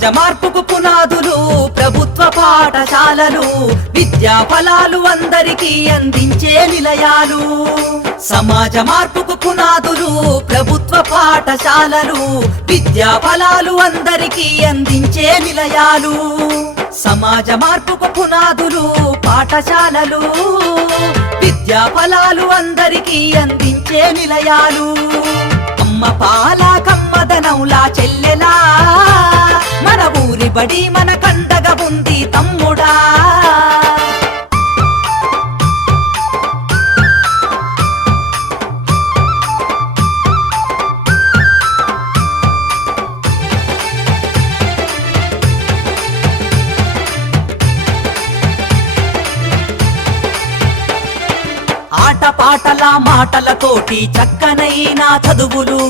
సమాజ మార్పుకు పునాదులు ప్రభుత్వ పాఠశాలలు, విద్యా ఫలాలు అందరికీ అందించే నిలయాలు. సమాజ మార్పుకు పునాదులు ప్రభుత్వ పాఠశాలలు, విద్యా ఫలాలు అందరికీ అందించే నిలయాలు. సమాజ మార్పుకు పునాదులు పాఠశాలలు, విద్యా ఫలాలు అందరికీ అందించే నిలయాలు. అమ్మ పాల కమ్మదనౌలా చెల్లెలా, మన ఊరి బడి మన కండగా ఉంది తమ్ముడా. ఆటపాటల మాటలతోటి చక్కనైన చదువులు,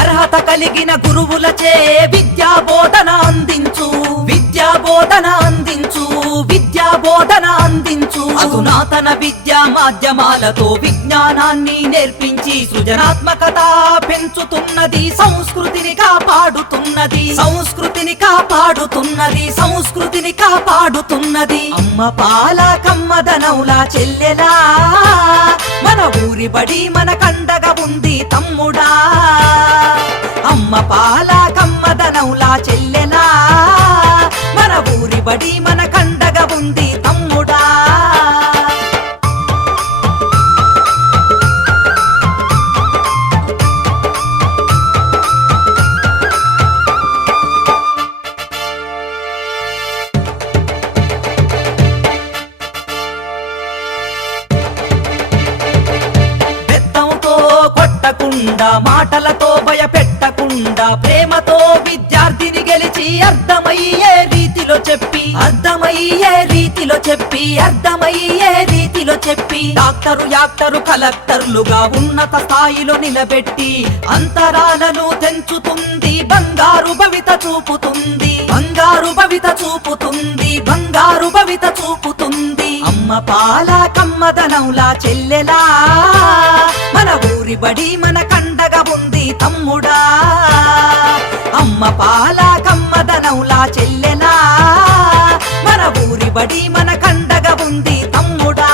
అర్హత కలిగిన గురువులచే విద్యా బోధన అందించు, విద్యా బోధన అందించు, విద్యా బోధన అందించు. అధునాతన విద్యా మాధ్యమాలతో విజ్ఞానాన్ని నేర్పించి సృజనాత్మకత పెంచుతున్నది, సంస్కృతిని కాపాడుతున్నది, సంస్కృతిని కాపాడుతున్నది, సంస్కృతిని కాపాడుతున్నది. అమ్మ పాల కమ్మదనౌలా చెల్లెలా, మన ఊరి బడి మన కండగా ఉంది తమ్ముడా. అమ్మ పాల కమ్మదనౌలా చెల్లెలా, మన ఊరి బడి మన కండగా ఉంది తమ్ముడా. మాటలతో భయపెట్టకుండా ప్రేమతో విద్యార్థిని గెలిచి అర్థమయ్యే రీతిలో చెప్పి, అర్థమయ్యే రీతిలో చెప్పి, అర్థమయ్యే రీతిలో చెప్పి డాక్టరు యాక్టరు కలెక్టర్లుగా ఉన్నత స్థాయిలో నిలబెట్టి అంతరాలను తెంచుతుంది, బంగారు భవిత చూపుతుంది, బంగారు భవిత చూపుతుంది, బంగారు భవిత చూపుతుంది. అమ్మ పాల కమ్మదనౌలా చెల్లెలా, మన ఊరి బడి మన కండగా ఉంది తమ్ముడా. అమ్మ పాల కమ్మదనౌలా చెల్లెలా, మన ఊరి బడి మన కండగా ఉంది తమ్ముడా.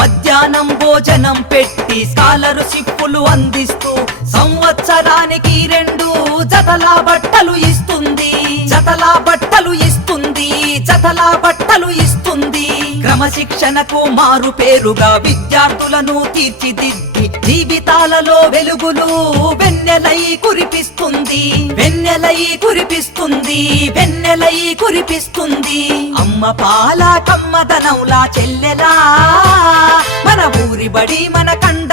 మధ్యాహ్నం భోజనం పెట్టి స్కాలర్షిప్పులు అందిస్తూ సంవత్సరానికి 2 జతల బట్టలు ఇస్తుంది, జతల బట్టలు ఇస్తుంది, జతల బట్టలు ఇస్తుంది. క్రమశిక్షణకు మారు పేరుగా విద్యార్థులను తీర్చిదిద్ది జీవితాలలో వెలుగులు వెన్నెలై కురిపిస్తుంది, వెన్నెలై కురిపిస్తుంది, వెన్నెలై కురిపిస్తుంది. అమ్మ పాల కమ్మదనౌలా చెల్లెలా, మన ఊరి బడి మన కండ